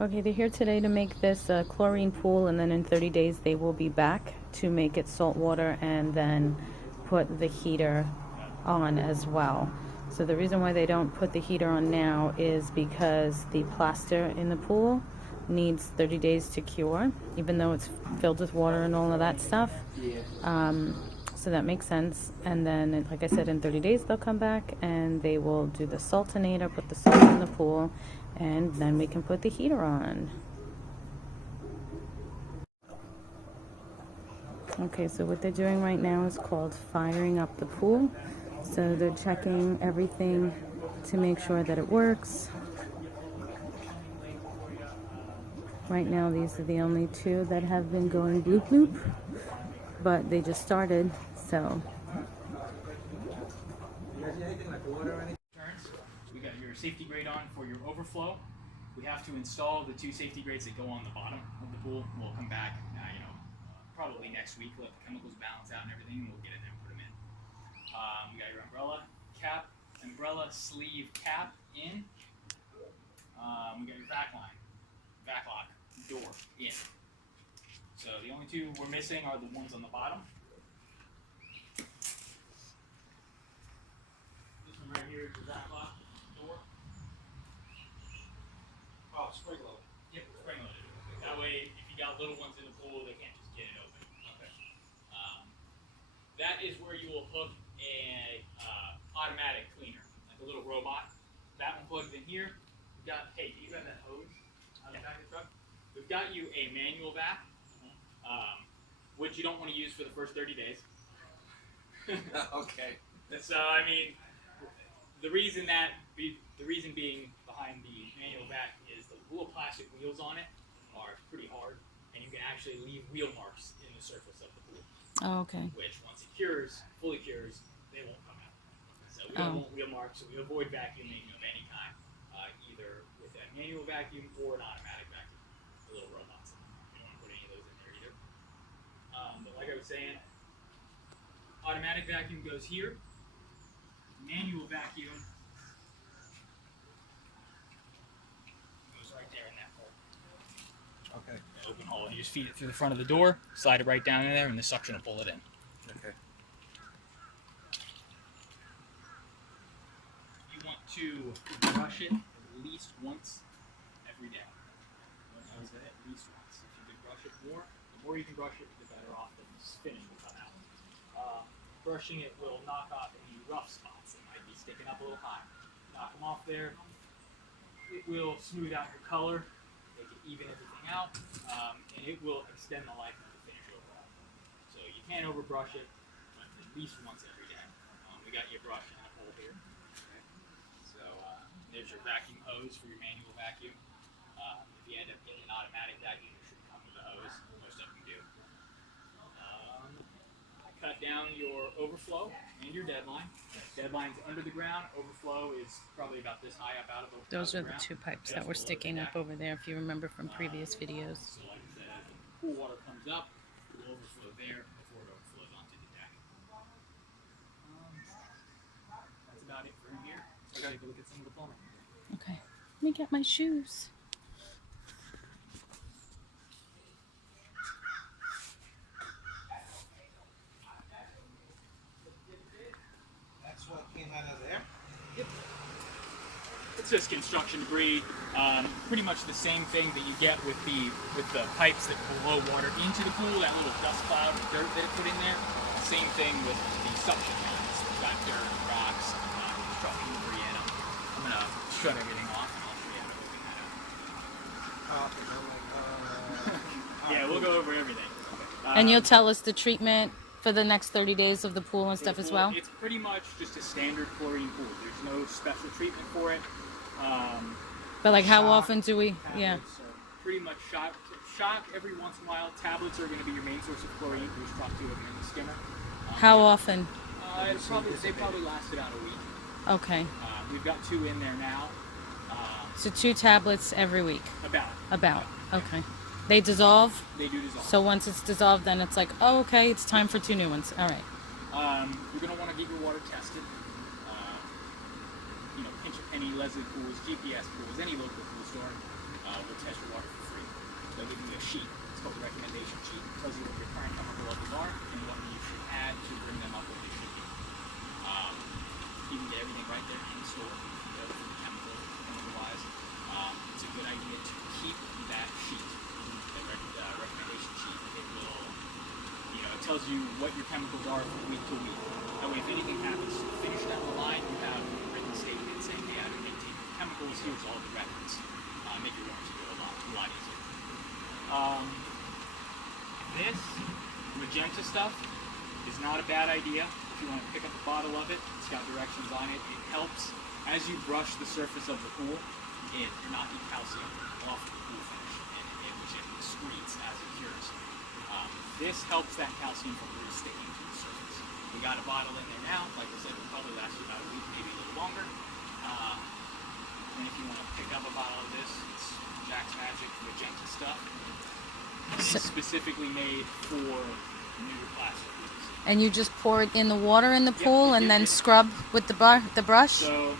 Okay, they're here today to make this chlorine pool, and then in 30 days they will be back to make it salt water and then put the heater on as well. So the reason why they don't put the heater on now is because the plaster in the pool needs 30 days to cure, even though it's filled with water and all of that stuff. So that makes sense. And then, like I said, in 30 days they'll come back and they will do the saltinator, put the salt in the pool, and then we can put the heater on. Okay, so what they're doing right now is called firing up the pool. So they're checking everything to make sure that it works. Right now these are the only two that have been going bloop bloop, but they just started, so. We got your safety grate on for your overflow. We have to install the 2 safety grates that go on the bottom of the pool. We'll come back, probably next week, let the chemicals balance out and everything, and we'll get in there and put them in. We got your umbrella sleeve cap in. We got your back lock door in. So the only 2 we're missing are the ones on the bottom. This one right here is the back lock door. Oh, spring loaded. Yep, spring loaded. That way, if you got little ones in the pool, they can't just get it open. Okay. That is where you will hook a automatic cleaner, like a little robot. That one plugs in here. We've got, hey, do you have that hose on the back of the truck? We've got you a manual vac, which you don't want to use for the first 30 days. Okay. So, I mean, the reason being behind the manual vac is the little plastic wheels on it are pretty hard, and you can actually leave wheel marks in the surface of the pool. Oh, okay. Which, once it fully cures, they won't come out. So we don't want wheel marks, so we avoid vacuuming of any kind, either with a manual vacuum or an automatic vacuum, the little robots. You don't want to put any of those in there either. But like I was saying, automatic vacuum goes here. Manual vacuum goes right there in that hole. Okay. An open hole. And you just feed it through the front of the door, slide it right down in there, and the suction will pull it in. Okay. You want to brush it at least once every day. At least once. If you can brush it more, the more you can brush it, the better off the finish will come out. Brushing it will knock off any rough spots that might be sticking up a little high. Knock them off there. It will smooth out your color, make it even everything out, and it will extend the life of the finish overall. So you can't overbrush it, but at least once every day. We got your brush and a hole here. Okay. So there's your vacuum hose for your manual vacuum. If you end up getting an automatic vacuum, it should come with a hose. Most of them do. Cut down your overflow and your deadline. Deadline's under the ground. Overflow is probably about this high up out of the Those are the ground. 2 pipes that were sticking up over there, if you remember from previous videos. So like I said, as the pool water comes up, it will overflow there before it overflows onto the deck. That's about it for in here. So take a look at some of the plumbing. Okay, let me get my shoes. That's what came out of there? Yep. It's just construction debris. Pretty much the same thing that you get with the pipes that blow water into the pool, that little dust cloud of dirt that it put in there. Same thing with the suction lines. It's got dirt, rocks, construction debris in them. I'm going to shut everything off and I'll show you how to open that up. Yeah, we'll go over everything. And you'll tell us the treatment for the next 30 days of the pool and stuff as well? It's pretty much just a standard chlorine pool. There's no special treatment for it. But like how often do we? Yeah. Pretty much shock every once in a while. Tablets are going to be your main source of chlorine. We just drop 2 of them in the skimmer. How often? They probably last about a week. Okay. We've got 2 in there now. So 2 tablets every week? About. Okay. They dissolve? They do dissolve. So once it's dissolved, then it's like, oh, okay, it's time for 2 new ones. All right. You're going to want to get your water tested. Pinch a penny, Leslie pools, GPS pools, any local pool store. will test your water for free. They'll give you a sheet. It's called the recommendation sheet. It tells you what your current chemical levels are and what you should add to bring them up where they should be. You can get everything right there in the store, chemical-wise. It's a good idea to keep that sheet, the recommendation sheet. It will, it tells you what your chemicals are from week to week. That way, if anything happens, finish down the line, you have a written statement saying, hey, I've been taking chemicals, here's all the records. Make your warranty go a lot easier. This magenta stuff is not a bad idea. If you want to pick up a bottle of it, it's got directions on it. It helps as you brush the surface of the pool. You're knocking calcium off the pool finish, which it excretes as it cures. This helps that calcium from really sticking to the surface. We got a bottle in there now. Like I said, it'll probably last you about a week, maybe a little longer. And if you want to pick up a bottle of this, it's Jack's Magic magenta stuff. It's specifically made for new plastic. And you just pour it in the water in the pool and then scrub with the brush? So it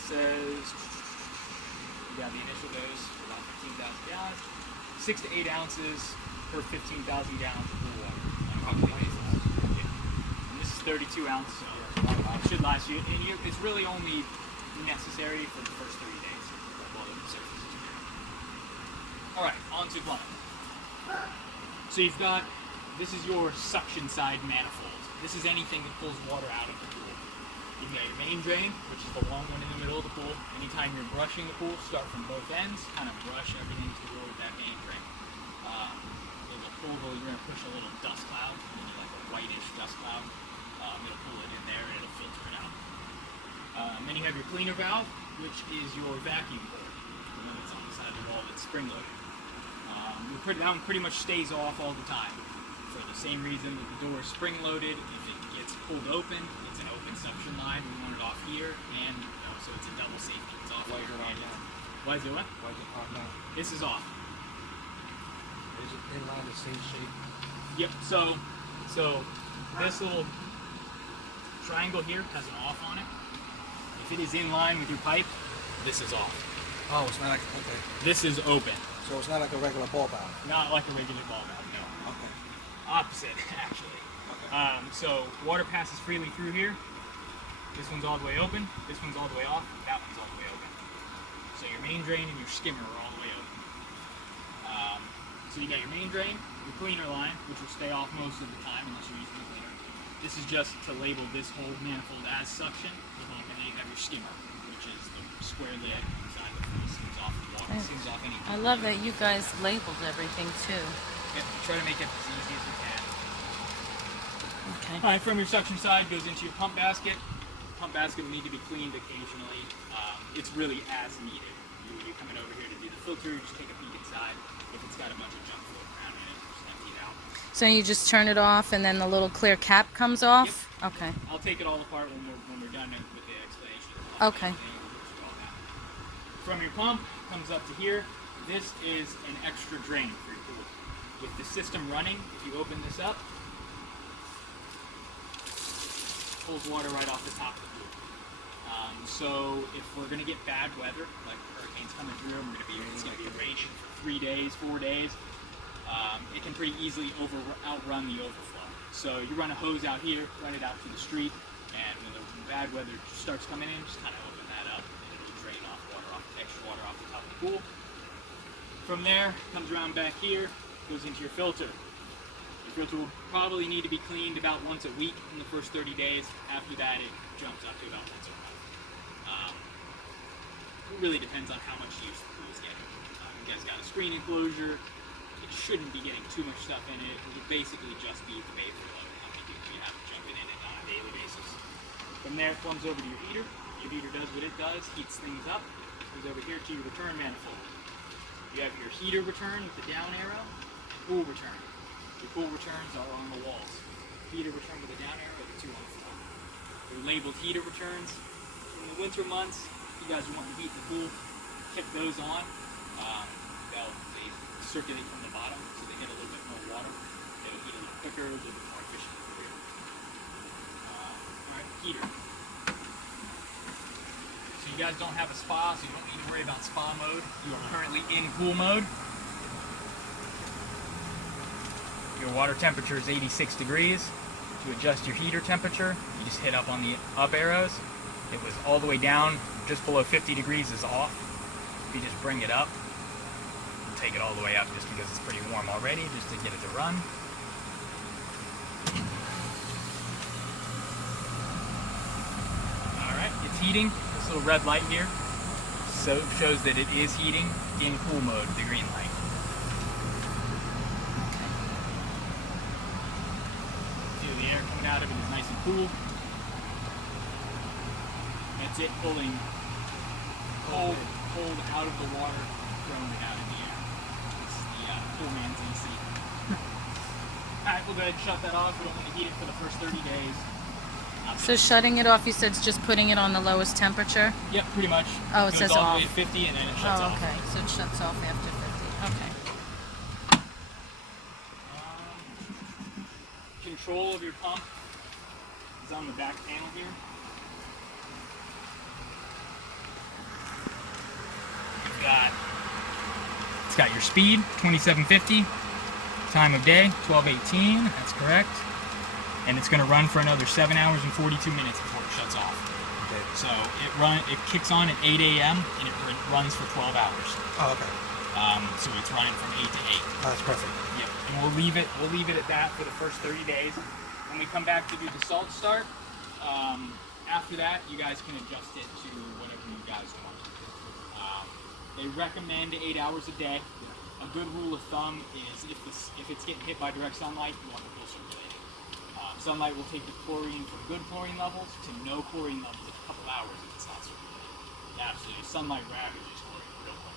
says you got the initial dose for about 15,000 gallons, 6 to 8 ounces per 15,000 gallons of pool water on a monthly basis. And this is 32 ounces, so it should last you. And it's really only necessary for the first 30 days while the surface is clear. All right, on to plumbing. So you've got. This is your suction side manifold. This is anything that pulls water out of the pool. You've got your main drain, which is the long one in the middle of the pool. Anytime you're brushing the pool, start from both ends, kind of brush everything toward that main drain. You're going to push a little dust cloud, like a whitish dust cloud. It'll pull it in there and it'll filter it out. Then you have your cleaner valve, which is your vacuum port. The one that's on the side of the wall that's spring loaded. That one pretty much stays off all the time. For the same reason that the door is spring-loaded, if it gets pulled open, it's an open suction line. We want it off here, and so it's a double safety. It's off here. Why is it what? Why is it off now? This is off. Is it in line the same shape? Yep. So this little triangle here has an off on it. If it is in line with your pipe, this is off. Oh, it's not like, okay. This is open. So it's not like a regular ball valve? Not like a regular ball valve, no. Okay. Opposite, actually. Okay. So water passes freely through here. This one's all the way open. This one's all the way off. That one's all the way open. So your main drain and your skimmer are all the way open. So you got your main drain, your cleaner line, which will stay off most of the time unless you're using the cleaner. This is just to label this whole manifold as suction. And then you have your skimmer, which is the square lid inside that seems off the water. Seems off anything. I love that you guys labeled everything too. Yeah, try to make it as easy as we can. Okay. All right, from your suction side goes into your pump basket. Pump basket will need to be cleaned occasionally. It's really as needed. You're coming over here to do the filter, you just take a peek inside. If it's got a bunch of junk floating around in it, just empty it out. So you just turn it off and then the little clear cap comes off? Yep. Okay. I'll take it all apart when we're done with the explanation. Okay. From your pump, comes up to here. This is an extra drain for your pool. With the system running, if you open this up, pulls water right off the top of the pool. So if we're going to get bad weather, like hurricanes coming through, it's going to be raining for 3 days, 4 days, it can pretty easily outrun the overflow. So you run a hose out here, run it out to the street, and when the bad weather starts coming in, just kind of open that up, and it'll drain off extra water off the top of the pool. From there, comes around back here, goes into your filter. Your filter will probably need to be cleaned about once a week in the first 30 days. After that, it jumps up to about once a month. It really depends on how much use the pool is getting. You guys got a screen enclosure. It shouldn't be getting too much stuff in it. It would basically just be the bather load. How many people you have jumping in it on a daily basis. From there, it comes over to your heater. Your heater does what it does, heats things up. Goes over here to your return manifold. You have your heater return with the down arrow, and pool return. Your pool returns are on the walls. Heater return with the down arrow are the two on the floor. Your labeled heater returns. In the winter months, if you guys want to heat the pool, kick those on. They circulate from the bottom, so they get a little bit more water. It'll heat a little quicker, a little bit more efficiently for you. Alright, heater. So you guys don't have a spa, so you don't need to worry about spa mode. You are currently in pool mode. Your water temperature is 86 degrees. To adjust your heater temperature, you just hit up on the up arrows. It was all the way down, just below 50 degrees is off. If you just bring it up, take it all the way up just because it's pretty warm already, just to get it to run. Alright, it's heating. This little red light here shows that it is heating in pool mode, the green light. Feel the air coming out of it is nice and cool. That's it pulling cold out of the water, throwing it out of the air. It's the pool man's AC. Alright, we'll go ahead and shut that off. We don't want to heat it for the first 30 days. So shutting it off, you said it's just putting it on the lowest temperature? Yep, pretty much. Oh, it says goes all off. the way to 50 and then it shuts off. okay. So it shuts off after 50. Okay. Control of your pump is on the back panel here. It's got your speed, 2750. Time of day, 12:18. That's correct. And it's going to run for another 7 hours and 42 minutes before it shuts off. Okay. So it kicks on at 8 a.m. and it runs for 12 hours. Oh, okay. So it's running from 8 to 8. Oh, that's perfect. Yep. And we'll leave it at that for the first 30 days. When we come back to do the salt start, after that you guys can adjust it to whatever you guys want. They recommend 8 hours a day. A good rule of thumb is if it's getting hit by direct sunlight, you want the pool circulating. Sunlight will take the chlorine from good chlorine levels to no chlorine levels in a couple hours if it's not circulating. Absolutely, sunlight ravages chlorine real quick.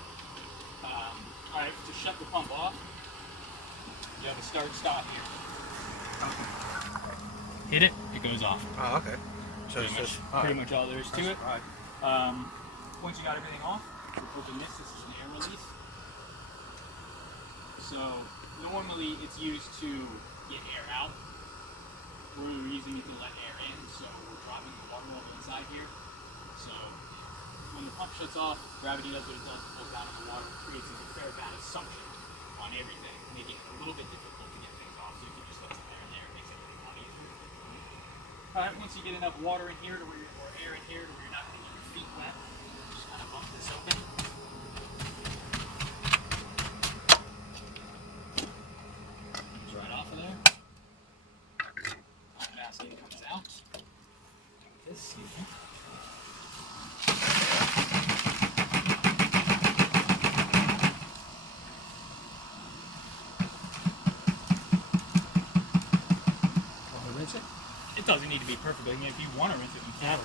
Alright, to shut the pump off, you have a start-stop here. Hit it, it goes off. Oh, okay. So Pretty much all there is to it. All right. Once you got everything off, open this. This is an air release. So normally it's used to get air out. We're using it to let air in, so we're dropping the water level inside here. So when the pump shuts off, gravity does what it does, it pulls down on the water, creates a fair amount of suction on everything, making it a little bit difficult to get things off. So if you just let some air in there, it makes everything a lot easier. Alright, once you get enough water in here or air in here to where you're not going to get your feet wet, just kind of bump this open. Comes right off of there. Acid comes out. This, excuse me. Want to rinse it? It doesn't need to be perfect. I mean, if you want to rinse it, you can.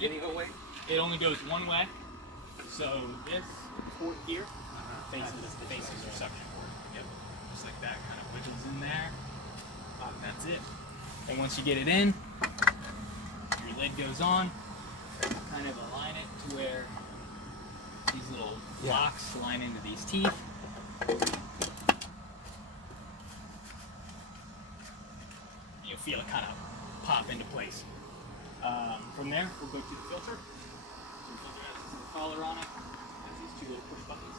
Yep. Any way? It only goes one way. So this port here faces your suction port. Yep. Just like that, kind of wiggles in there. That's it. And once you get it in, your lid goes on. Kind of align it to where these little locks line into these teeth. You'll feel it kind of pop into place. From there, we'll go to the filter. So the filter has this little collar on it. Has these two little push buttons.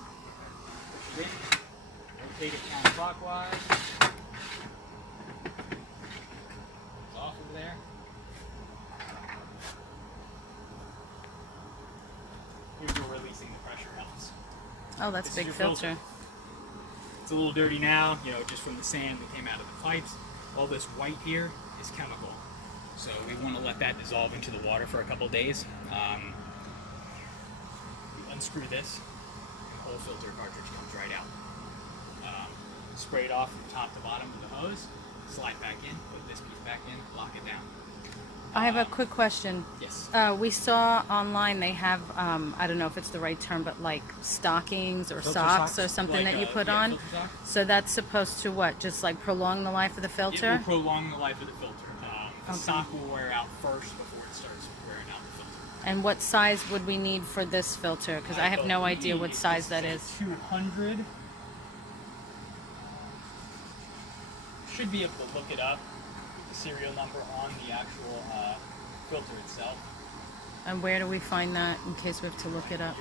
Push it in. Rotate it counterclockwise. It's off of there. Here's where releasing the pressure helps. Oh, that's This a is big your filter. It's a little dirty now, just from the sand that came out of the pipes. All this white here is chemical. So we want to let that dissolve into the water for a couple days. We unscrew this, and the whole filter cartridge comes right out. Spray it off from top to bottom with the hose, slide back in, put this piece back in, lock it down. I have a quick question. Yes. We saw online they have, I don't know if it's the right term, but like stockings or Filter socks socks? or something Like, that you put yeah, on. filter sock. So that's supposed to what? Just like prolong the life of the It filter? will prolong the life of the filter. The Okay. sock will wear out first before it starts wearing out the filter. And what size would we need for this filter? Because I have no idea what size that is. 200. should be able to look it up, the serial number on the actual filter itself. And where do we find that in case we have to look it up?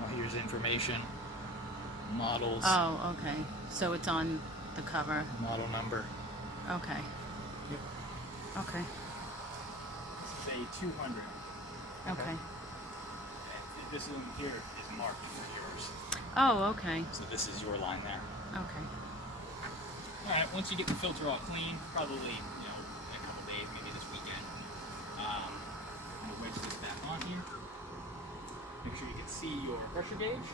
Well, here's information, models, Oh, okay. So it's on the cover. model number. Okay. Yep. Okay. This is a 200. Okay. And this one here is marked for yours. Oh, okay. So this is your line there. Okay. All right. Once you get the filter all clean, probably in a couple days, maybe this weekend, I'm gonna wedge this back on here. Make sure you can see your pressure gauge.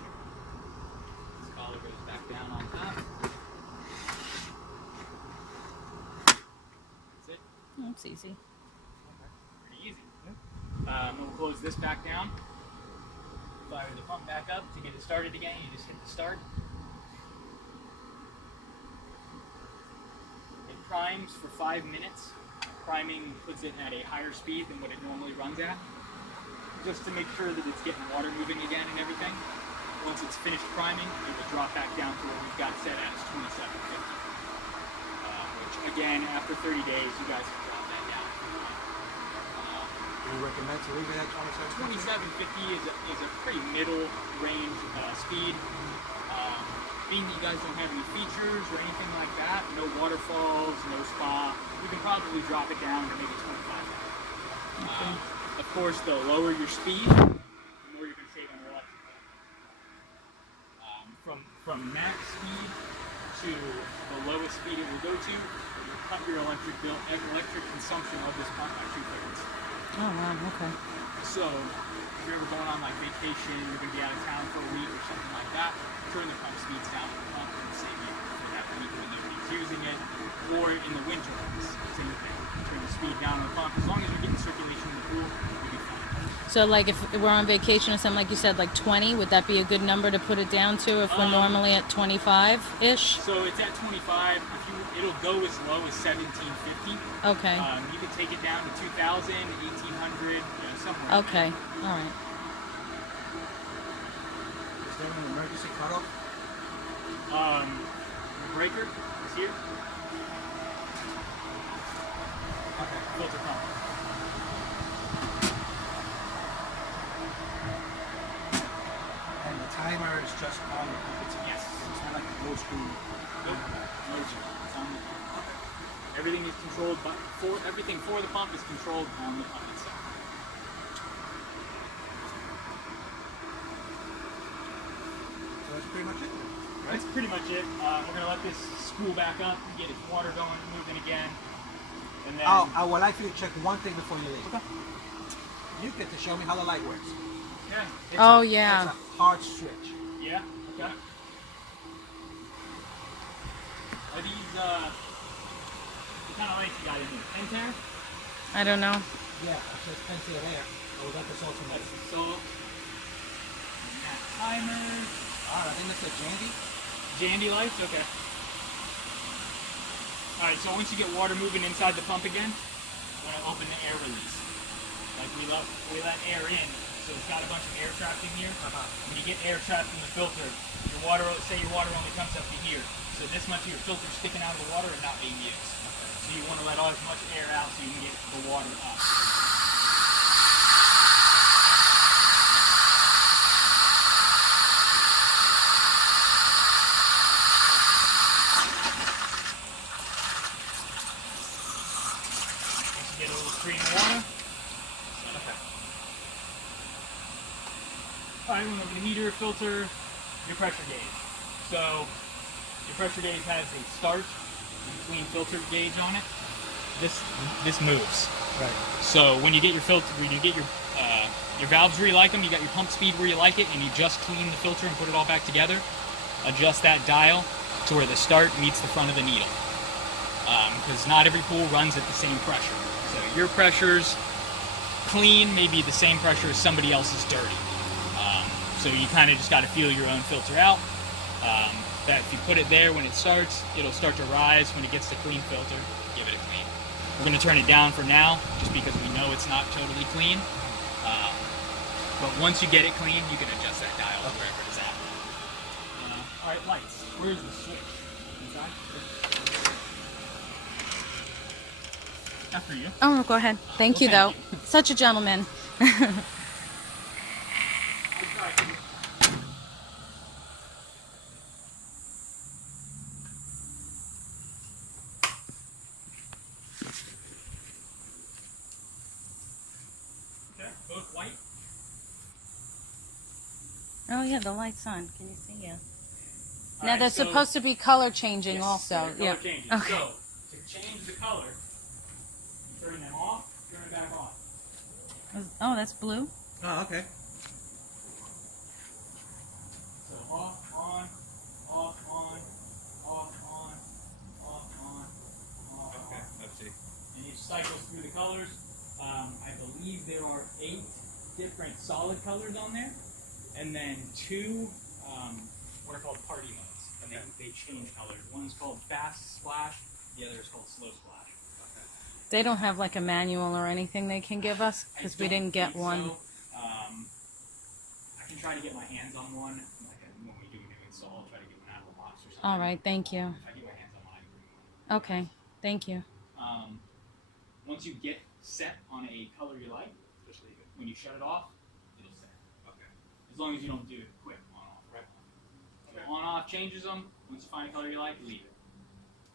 This collar goes back down on top. That's it. That's easy. Pretty easy. Then we'll close this back down. Fire the pump back up to get it started again. You just hit the start. It primes for 5 minutes. Priming puts it at a higher speed than what it normally runs at, just to make sure that it's getting water moving again and everything. Once it's finished priming, it will drop back down to what we've got set as 2750. Which again, after 30 days, you guys can drop that down. Do you recommend to leave it at 2750? 2750 is a pretty middle range speed. Being that you guys don't have any features or anything like that, no waterfalls, no spa, you can probably drop it down to maybe 25. Of course, the lower your speed, the more you're going to save on your electric bill. From max speed to the lowest speed it will go to, you'll cut your electric bill, electric consumption of this pump by 2/3. Oh, wow. Okay. So, if you're ever going on like vacation, you're going to be out of town for a week or something like that, turn the pump speeds down on the pump and save you for that week when nobody's using it. Or in the winter months, same thing. Turn the speed down on the pump. As long as you're getting circulation in the pool, you'll be fine. So, like, if we're on vacation or something, like you said, like 20, would that be a good number to put it down to if we're normally at 25-ish? So it's at 25. It'll go as low as 1750. Okay. You can take it down to 2000, 1800, somewhere. Okay. All right. Is there an emergency cutoff? The breaker is here. Okay. Filter pump. And the timer is just on the pump itself? Yes. It's not like a low speed. Nope. It's on the pump. Everything is controlled by everything for the pump is controlled on the pump itself. So that's pretty much it. Right? That's pretty much it. We're gonna let this spool back up and get its water going, moving again, and then. I would like you to check one thing before you leave. Okay. You get to show me how the light works. Yeah. Oh, It's yeah. a hard switch. Yeah. Okay. Are these what kind of lights you got in here? Pentair? I don't know. Yeah, it says Pentair there. Oh, that's the salt That's the salt. And that timer. Alright, I think that's a Jandy. Jandy lights? Okay. Alright, so once you get water moving inside the pump again, we're going to open the air release. Like we let air in, so it's got a bunch of air trapped in here. When you get air trapped in the filter, say your water only comes up to here. So this much of your filter sticking out of the water and not being used. So you want to let all as much air out so you can get the water up. Once you get a little stream of water, okay. Alright, we're going to heater, filter, your pressure gauge. So your pressure gauge has a start and clean filter gauge on it. This moves. Right. So when you get your filter, when you get your valves where you like them, you got your pump speed where you like it, and you just clean the filter and put it all back together. Adjust that dial to where the start meets the front of the needle, because not every pool runs at the same pressure. So your pressure's clean may be the same pressure as somebody else's dirty. So you kind of just got to feel your own filter out. That if you put it there when it starts, it'll start to rise. When it gets to clean filter, give it a clean. We're going to turn it down for now, just because we know it's not totally clean. But once you get it clean, you can adjust that dial wherever it is at. All right, lights. Where's the switch? inside. After you. Oh, go ahead. Thank you, though. Thank you. Such a gentleman. Okay, both white. Oh, yeah, the light's on. Can you see? Yeah. All Now, right, they're so- supposed to be color changing Yes, also. color Yeah. changing. Okay. So, to change the color, turn them off, turn it back on. Oh, that's blue? Oh, okay. So off, on, off, on, off, on, off, on, off, Okay, on. let's see. And each cycles through the colors. I believe there are 8 different solid colors on there, and then 2 what are called party modes, and they change colors. One's called fast splash, the other is called slow splash. They don't have like a manual or anything they can give us I because we don't didn't get think one. so. I can try to get my hands on one, like when we do a new install, I'll try to get one out of the box or something. All right, thank you. If I get my hands on one, I can bring one. Okay, thank you. Once you get set on a color you like, Just leave it. when you shut it off, it'll set. Okay. As long as you don't do it quick on-off. Right. So on-off changes them. Once you find a color you like, leave it.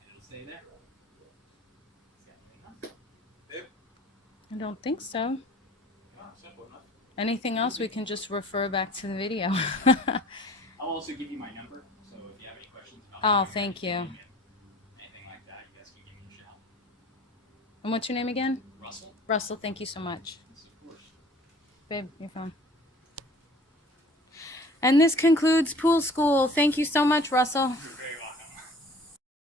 And it'll stay there. Is that anything else? I don't think so. Oh, simple enough. Anything else, we can just refer back to the video. I'll also give you my number, so if you have any questions about Oh, the thank you. anything like that, you guys can give me a shout. And what's your name again? Russell, Russell, thank you so much. this is Borges. Babe, your phone. And this concludes pool school. Thank you so much, Russell.